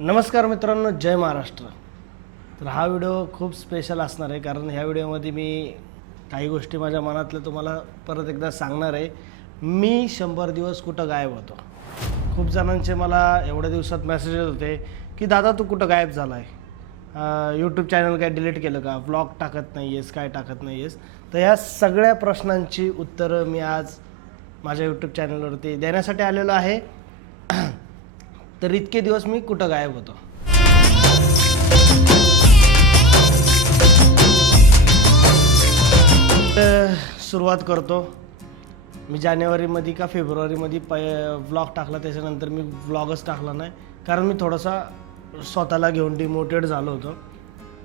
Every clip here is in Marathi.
नमस्कार मित्रांनो, जय महाराष्ट्र. तर हा व्हिडिओ खूप स्पेशल असणार आहे, कारण ह्या व्हिडिओमध्ये मी काही गोष्टी माझ्या मनातल्या तुम्हाला परत एकदा सांगणार आहे. मी 100 दिवस कुठं गायब होतो. खूप जणांचे मला एवढ्या दिवसात मेसेजेस होते की दादा तू कुठं गायब झाला आहे, यूट्यूब चॅनल काय डिलीट केलं का, व्लॉग टाकत नाही आहेस, काय टाकत नाही आहेस. तर ह्या सगळ्या प्रश्नांची उत्तरं मी आज माझ्या यूट्यूब चॅनलवरती देण्यासाठी आलेलो आहे. तर इतके दिवस मी कुठं गायब होतो. सुरुवात करतो. मी जानेवारीमध्ये का फेब्रुवारीमध्ये व्लॉग टाकला, त्याच्यानंतर मी व्लॉगच टाकला नाही, कारण मी थोडासा स्वतःला घेऊन डिमोटिवेट झालो होतो.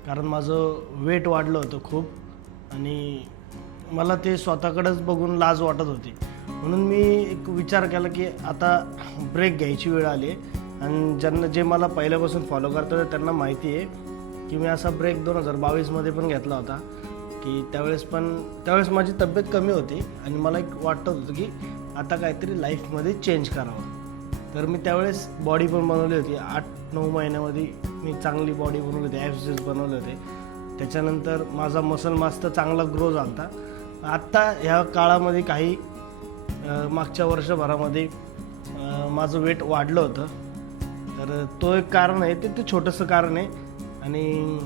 कारण माझं वेट वाढलं होतं खूप आणि मला ते स्वतःकडेच बघून लाज वाटत होती. म्हणून मी एक विचार केला की आता ब्रेक घ्यायची वेळ आली आहे. आणि जे मला पहिल्यापासून फॉलो करतात त्यांना माहिती आहे की मी असा ब्रेक 2022मध्ये पण घेतला होता की त्यावेळेस माझी तब्येत कमी होती आणि मला एक वाटत होतं की आता काहीतरी लाईफमध्ये चेंज करावं. तर मी त्यावेळेस बॉडी पण बनवली होती. 8-9 महिन्यामध्ये मी चांगली बॉडी बनवली होती, ॲब्स बनवले होते. त्याच्यानंतर माझा मसल मास तर चांगला ग्रो झाला होता. आत्ता ह्या काळामध्ये काही मागच्या वर्षभरामध्ये माझं वेट वाढलं होतं. तर तो एक कारण आहे, ते छोटंसं कारण आहे. आणि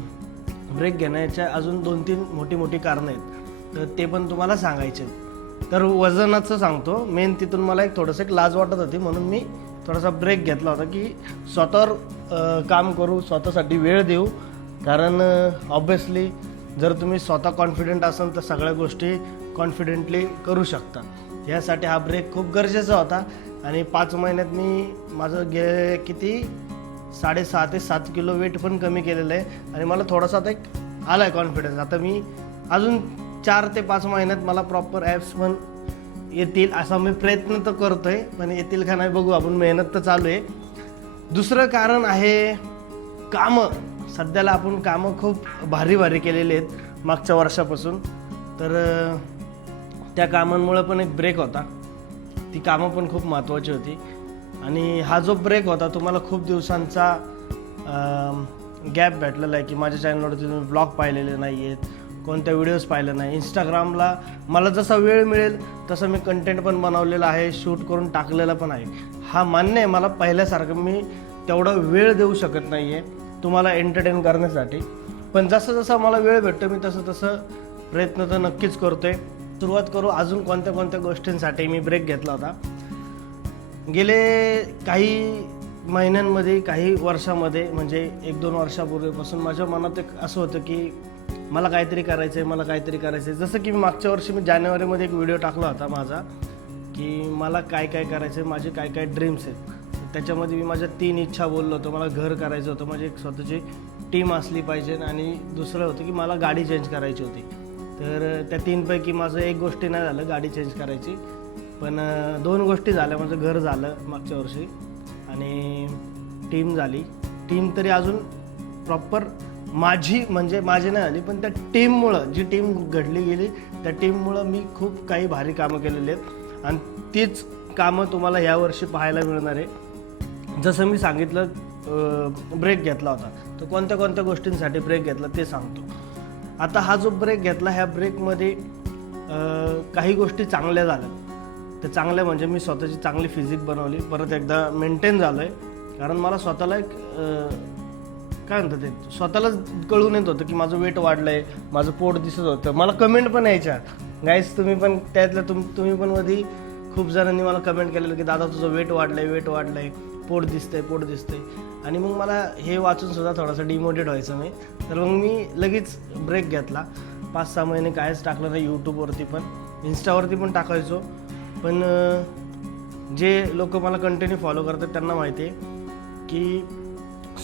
ब्रेक घेण्याच्या अजून 2-3 मोठी कारणं आहेत, तर ते पण तुम्हाला सांगायचे. तर वजनाचं सांगतो मेन. तिथून मला एक लाज वाटत होती, म्हणून मी थोडासा ब्रेक घेतला होता की स्वतःवर काम करू, स्वतःसाठी वेळ देऊ. कारण ऑब्व्हियसली जर तुम्ही स्वतः कॉन्फिडंट असाल तर सगळ्या गोष्टी कॉन्फिडेंटली करू शकता. यासाठी हा ब्रेक खूप गरजेचा होता. आणि 5 महिन्यात मी माझं 6.5 ते 7 किलो वेट पण कमी केलेलं आहे. आणि मला थोडासा आता एक आला आहे कॉन्फिडन्स. आता मी अजून 4 ते 5 महिन्यात मला प्रॉपर ॲप्स पण येतील असा मी प्रयत्न तर करतो आहे, पण येतील का नाही बघू आपण. मेहनत तर चालू आहे. दुसरं कारण आहे कामं. सध्याला आपण कामं खूप भारी केलेली आहेत मागच्या वर्षापासून. तर त्या कामांमुळे पण एक ब्रेक होता. ती कामं पण खूप महत्त्वाची होती. आणि हा जो ब्रेक होता तुम्हाला खूप दिवसांचा गॅप भेटलेला आहे की माझ्या चॅनलवरती तुम्ही ब्लॉग पाहिलेले नाही आहेत, कोणत्या व्हिडिओज पाहिले नाही. इंस्टाग्रामला मला जसा वेळ मिळेल तसं मी कंटेंट पण बनवलेलं आहे, शूट करून टाकलेलं पण आहे. हा मान्य आहे, मला पहिल्यासारखं मी तेवढा वेळ देऊ शकत नाही आहे तुम्हाला एंटरटेन करण्यासाठी. पण जसं मला वेळ भेटतो मी तसं प्रयत्न तर नक्कीच करतो आहे. सुरुवात करू अजून कोणत्या गोष्टींसाठी मी ब्रेक घेतला होता. गेले काही महिन्यांमध्ये, काही वर्षामध्ये, म्हणजे 1-2 वर्षापूर्वीपासून माझ्या मनात एक असं होतं की मला काहीतरी करायचं आहे. जसं की मागच्या वर्षी मी जानेवारीमध्ये एक व्हिडिओ टाकला होता माझा की मला काय करायचं आहे, माझे काय ड्रीम्स आहेत. त्याच्यामध्ये मी माझ्या 3 इच्छा बोललो होतो. मला घर करायचं होतं, माझी एक स्वतःची टीम असली पाहिजे, आणि दुसरं होतं की मला गाडी चेंज करायची होती. तर त्या 3पैकी माझं एक गोष्टी नाही झालं गाडी चेंज करायची, पण 2 गोष्टी झाल्या. माझं घर झालं मागच्या वर्षी आणि टीम झाली. टीम तरी अजून प्रॉपर माझी नाही झाली, पण त्या टीममुळं, जी टीम घडली गेली त्या टीममुळं मी खूप काही भारी कामं केलेली आहेत. आणि तीच कामं तुम्हाला यावर्षी पाहायला मिळणार आहे. जसं मी सांगितलं ब्रेक घेतला होता, तर कोणत्या गोष्टींसाठी ब्रेक घेतला ते सांगतो. आता हा जो ब्रेक घेतला, ह्या ब्रेकमध्ये काही गोष्टी चांगल्या झाल्या. त्या चांगल्या म्हणजे मी स्वतःची चांगली फिजिक बनवली, परत एकदा मेंटेन झालो आहे. कारण मला स्वतःला एक काय म्हणतात ते स्वतःलाच कळून येत होतं की माझं वेट वाढलं आहे, माझं पोट दिसत होतं. मला कमेंट पण यायच्या, गाईस तुम्ही पण त्यातल्या तुम्ही पण मध्ये खूप जणांनी मला कमेंट केलेलं की दादा तुझं वेट वाढलं आहे, पोट दिसतंय. आणि मग मला हे वाचून सुद्धा थोडासा डिमोटिवेट व्हायचं मी. तर मग मी लगेच ब्रेक घेतला. 5-6 महिने कायच टाकलं नाही. यूट्यूबवरती पण, इन्स्टावरती पण टाकायचो. पण जे लोक मला कंटिन्यू फॉलो करतात त्यांना माहिती आहे की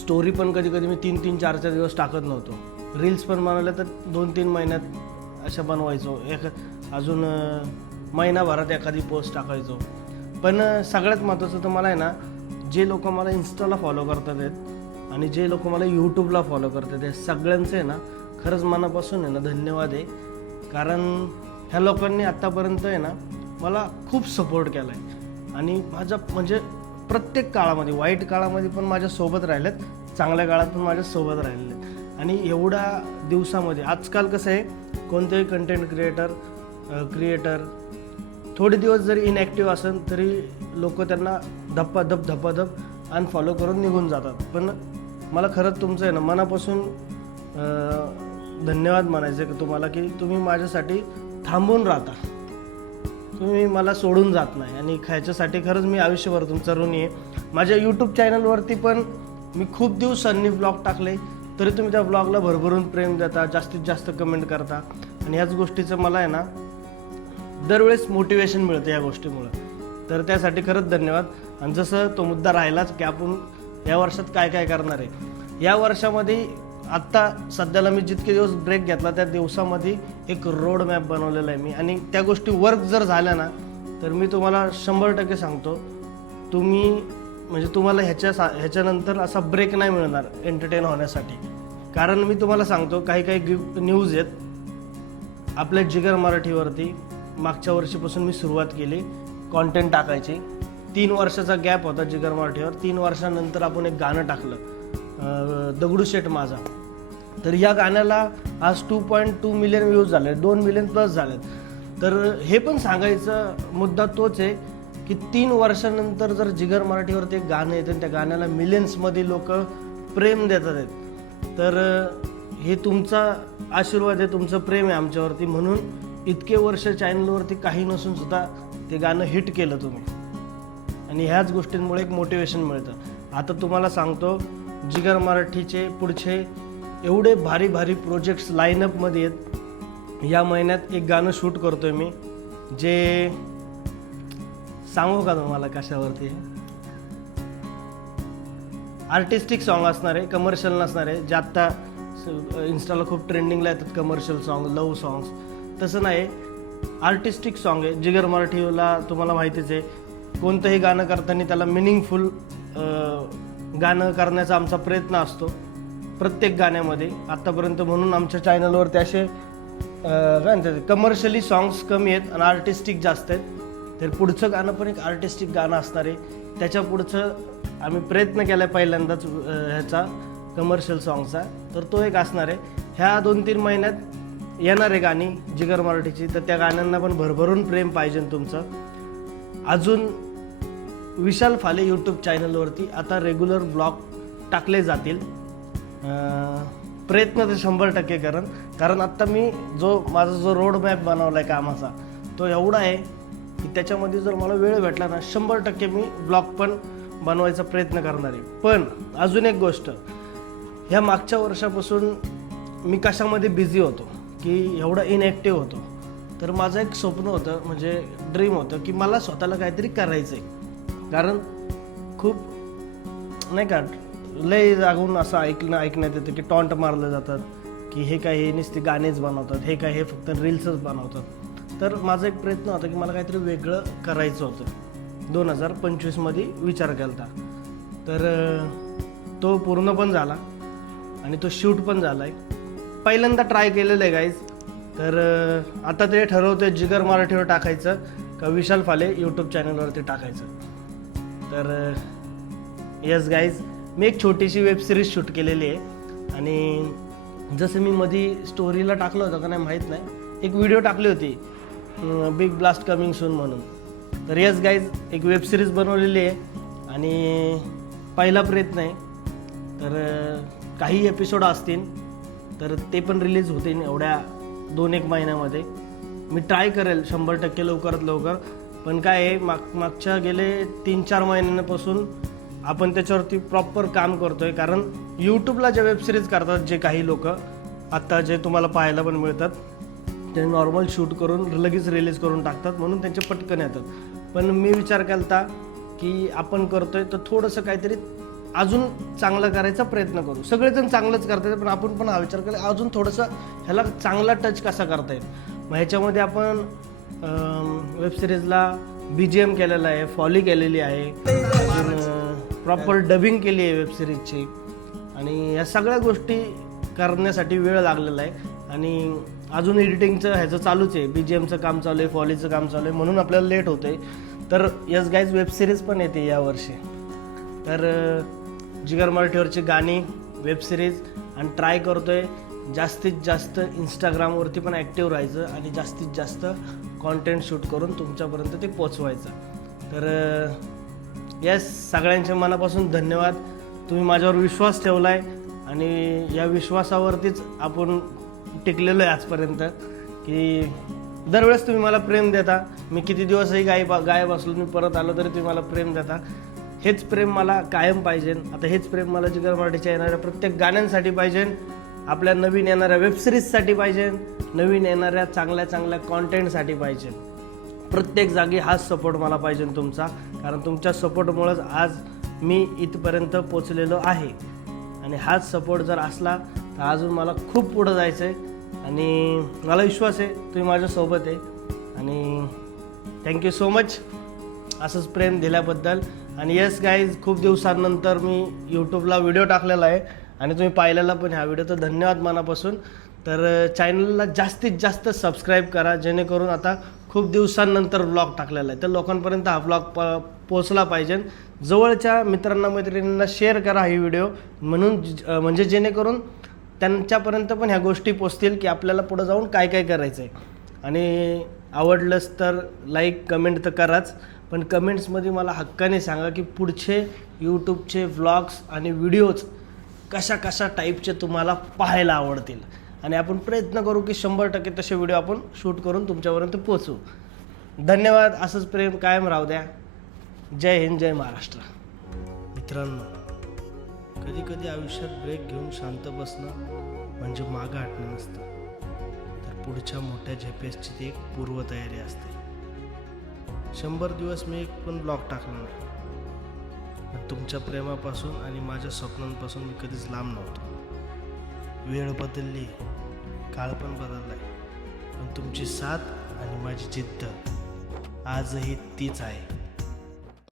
स्टोरी पण कधी मी 3-3, 4-4 दिवस टाकत नव्हतो. रील्स पण बनवल्या तर 2-3 महिन्यात अशा बनवायचो. अजून महिनाभरात एखादी पोस्ट टाकायचो. पण सगळ्यात महत्त्वाचं तर मला आहे ना, जे लोक मला इन्स्टाला फॉलो करतात आहेत आणि जे लोक मला यूट्यूबला फॉलो करतात आहेत, सगळ्यांचं आहे ना खरंच मनापासून आहे ना धन्यवाद आहे. कारण ह्या लोकांनी आत्तापर्यंत आहे ना मला खूप सपोर्ट केला आहे. आणि माझा म्हणजे प्रत्येक काळामध्ये, वाईट काळामध्ये पण माझ्यासोबत राहिलेत, चांगल्या काळात पण माझ्यासोबत राहिलेले. आणि एवढ्या दिवसामध्ये आजकाल कसं आहे, कोणतेही कंटेंट क्रिएटर थोडे दिवस जरी इनॲक्टिव्ह असेल तरी लोक त्यांना धप्पाधप अनफॉलो करून निघून जातात. पण मला खरंच तुमचं आहे ना मनापासून धन्यवाद म्हणायचं की तुम्हाला, की तुम्ही माझ्यासाठी थांबून राहता, तुम्ही मला सोडून जात नाही. आणि ह्याच्यासाठी खरंच मी आयुष्यभर तुमचा ऋणी आहे. माझ्या यूट्यूब चॅनलवरती पण मी खूप दिवसांनी व्लॉग टाकले तरी तुम्ही त्या व्लॉगला भरभरून प्रेम देता, जास्तीत जास्त कमेंट करता. आणि ह्याच गोष्टीचं मला आहे ना दरवेळेस मोटिवेशन मिळतं या गोष्टीमुळं. तर त्यासाठी खरंच धन्यवाद. आणि जसं तो मुद्दा राहिलाच की आपण या वर्षात काय काय करणार आहे. या वर्षामध्ये आत्ता सध्याला मी जितके दिवस ब्रेक घेतला त्या दिवसामध्ये एक रोड मॅप बनवलेला आहे मी. आणि त्या गोष्टी वर्क जर झाल्या ना तर मी तुम्हाला 100% सांगतो, तुम्हाला ह्याच्यानंतर असा ब्रेक नाही मिळणार एंटरटेन होण्यासाठी. कारण मी तुम्हाला सांगतो काही न्यूज आहेत आपल्या जिगर मराठीवरती. मागच्या वर्षीपासून मी सुरुवात केली कॉन्टेंट टाकायची. 3 वर्षाचा गॅप होता जिगर मराठीवर. 3 वर्षानंतर आपण एक गाणं टाकलं, दगडूशेठ माझा. तर या गाण्याला आज 2.2 मिलियन व्ह्यूज झाले, 2 मिलियन प्लस झालेत. तर हे पण सांगायचा मुद्दा तोच आहे की 3 वर्षानंतर जर जिगर मराठीवरती एक गाणं येतं आणि त्या गाण्याला मिलियन्समध्ये लोक प्रेम देतात आहेत, तर हे तुमचा आशीर्वाद आहे, तुमचं प्रेम आहे आमच्यावरती. म्हणून इतके वर्ष चॅनलवरती काही नसून सुद्धा ते गाणं हिट केलं तुम्ही. आणि ह्याच गोष्टींमुळे एक मोटिवेशन मिळतं. आता तुम्हाला सांगतो, जिगर मराठीचे पुढचे एवढे भारी भारी प्रोजेक्ट्स लाईनअपमध्ये आहेत. या महिन्यात एक गाणं शूट करतोय मी, जे सांगू का तुम्हाला कशावरती. आर्टिस्टिक सॉन्ग असणार आहे, कमर्शियल नसणार आहे. जे आत्ता इन्स्टाला खूप ट्रेंडिंगला येतात कमर्शियल सॉन्ग, लव्ह सॉंग्स, तसं नाही. आर्टिस्टिक सॉन्ग आहे. जिगर मराठीला तुम्हाला माहितीच आहे, कोणतंही गाणं करताना त्याला मिनिंगफुल गाणं करण्याचा आमचा प्रयत्न असतो प्रत्येक गाण्यामध्ये आत्तापर्यंत. म्हणून आमच्या चॅनलवरती असे काय म्हणतात कमर्शियली सॉंग्स कमी आहेत आणि आर्टिस्टिक जास्त आहेत. तर पुढचं गाणं पण एक आर्टिस्टिक गाणं असणार आहे. त्याच्या पुढचं आम्ही प्रयत्न केला आहे पहिल्यांदाच ह्याचा कमर्शियल सॉंगचा, तर तो एक असणार आहे. ह्या 2-3 महिन्यात येणार आहे गाणी जिगर मराठीची. तर त्या गाण्यांना पण भरभरून प्रेम पाहिजे तुमचं. अजून विशाल फाले यूट्यूब चॅनलवरती आता रेग्युलर ब्लॉग टाकले जातील. प्रयत्न तर 100% करेन. कारण आत्ता मी माझा जो रोड मॅप बनवला आहे कामाचा, तो एवढा आहे की त्याच्यामध्ये जर मला वेळ भेटला ना 100% मी ब्लॉग पण बनवायचा प्रयत्न करणार आहे. पण अजून एक गोष्ट, ह्या मागच्या वर्षापासून मी कशामध्ये बिझी होतो की एवढा इनॲक्टिव्ह होतो. तर माझं एक स्वप्न होतं, म्हणजे ड्रीम होतं की मला स्वतःला काहीतरी करायचं आहे. कारण खूप नाही का लय जागून असं ऐकण्यात येतं की टॉन्ट मारलं जातात की हे काय हे नुसते गाणेच बनवतात, हे काय हे फक्त रील्सच बनवतात. तर माझा एक प्रयत्न होता की मला काहीतरी वेगळं करायचं होतं. 2025मध्ये विचार केला होता. तर तो पूर्ण पण झाला आणि तो शूट पण झाला आहे. पहिल्यांदा ट्राय केलेलं आहे गाईज. तर आता ते ठरवतोय जिगर मराठीवर टाकायचं का विशाल फाले यूट्यूब चॅनलवरती टाकायचं. तर येस गाईज, मी एक छोटीशी वेबसिरीज शूट केलेली आहे. आणि जसं मी मधी स्टोरीला टाकलं होतं का नाही माहीत नाही, एक व्हिडिओ टाकली होती बिग ब्लास्ट कमिंग सून म्हणून. तर येस गाईज, एक वेबसिरीज बनवलेली आहे आणि पहिला प्रयत्न आहे. तर काही एपिसोड असतील तर ते पण रिलीज होतील एवढ्या 2-1 महिन्यामध्ये. मी ट्राय करेल 100% लवकरात लवकर. पण काय आहे, मागच्या गेले 3-4 महिन्यांपासून आपण त्याच्यावरती प्रॉपर काम करतोय. कारण यूट्यूबला जे वेबसिरीज करतात जे काही लोक आत्ता जे तुम्हाला पाहायला पण मिळतात, ते नॉर्मल शूट करून लगेच रिलीज करून टाकतात, म्हणून त्यांचे पटकन येतात. पण मी विचार केला होता की आपण करतोय तर थोडंसं काहीतरी अजून चांगलं करायचा प्रयत्न करू. सगळेजण चांगलंच करतात पण आपण पण हा विचार केला अजून थोडंसं ह्याला चांगला टच कसा करता येईल. मग ह्याच्यामध्ये आपण वेबसिरीजला BGM केलेला आहे, फॉली केलेली आहे, प्रॉपर डबिंग केली आहे वेबसिरीजची. आणि या सगळ्या गोष्टी करण्यासाठी वेळ लागलेला आहे. आणि अजून एडिटिंगचं ह्याचं चालूच आहे, BGMचं काम चालू आहे, फॉलीचं काम चालू आहे, म्हणून आपल्याला लेट होतं आहे. तर यस गाईज, वेबसिरीज पण येते यावर्षी. तर जिगर मराठीवरची गाणी, वेबसिरीज आणि ट्राय करतो आहे जास्तीत जास्त इंस्टाग्रामवरती पण ॲक्टिव्ह राहायचं आणि जास्तीत जास्त कॉन्टेंट शूट करून तुमच्यापर्यंत ते पोचवायचं. तर येस, सगळ्यांचे मनापासून धन्यवाद. तुम्ही माझ्यावर विश्वास ठेवला आहे आणि या विश्वासावरतीच आपण टिकलेलो आहे आजपर्यंत, की दरवेळेस तुम्ही मला प्रेम देता. मी किती दिवसही गायब असलो, मी परत आलो तरी तुम्ही मला प्रेम देता. हेच प्रेम मला कायम पाहिजे. आता हेच प्रेम मला जिगर मराठीच्या येणाऱ्या प्रत्येक गाण्यांसाठी पाहिजे, आपल्या नवीन येणाऱ्या वेबसिरीजसाठी पाहिजे, नवीन येणाऱ्या चांगल्या कॉन्टेंटसाठी पाहिजे. प्रत्येक जागी हाच सपोर्ट मला पाहिजे तुमचा, कारण तुमच्या सपोर्टमुळेच आज मी इथपर्यंत पोचलेलो आहे. आणि हाच सपोर्ट जर असला तर अजून मला खूप पुढं जायचं आहे आणि मला विश्वास आहे तुम्ही माझ्यासोबत आहे. आणि थँक्यू सो मच असंच प्रेम दिल्याबद्दल. आणि येस गाईज, खूप दिवसांनंतर मी यूट्यूबला व्हिडिओ टाकलेला आहे आणि तुम्ही पाहिलेला पण ह्या व्हिडिओ, तर धन्यवाद मनापासून. तर चॅनलला जास्तीत जास्त सबस्क्राईब करा, जेणेकरून आता खूप दिवसांनंतर व्लॉग टाकलेला आहे तर लोकांपर्यंत हा व्लॉग पोचला पाहिजे. जवळच्या मित्रांना मैत्रिणींना शेअर करा ही व्हिडिओ, म्हणजे जेणेकरून त्यांच्यापर्यंत पण ह्या गोष्टी पोचतील की आपल्याला पुढं जाऊन काय काय करायचं आहे. आणि आवडलंच तर लाईक कमेंट तर कराच, पण कमेंट्समध्ये मला हक्काने सांगा की पुढचे यूट्यूबचे व्लॉग्स आणि व्हिडिओज कशा टाईपचे तुम्हाला पाहायला आवडतील. आणि आपण प्रयत्न करू की 100% तसे व्हिडिओ आपण शूट करून तुमच्यापर्यंत पोचवू. धन्यवाद. असंच प्रेम कायम राहू द्या. जय हिंद, जय महाराष्ट्र. मित्रांनो, कधी कधी आयुष्यात ब्रेक घेऊन शांत बसणं म्हणजे मागं हटणं नसतं, तर पुढच्या मोठ्या झेपेसची ती एक पूर्वतयारी असते. 100 दिवस मी एक पण ब्लॉग टाकला नाही, पण तुमच्या प्रेमापासून आणि माझ्या स्वप्नांपासून मी कधीच लांब नव्हतो. वेळ बदलली, काळ पण बदललाय, पण तुमची साथ आणि माझी जिद्द आजही तीच आहे.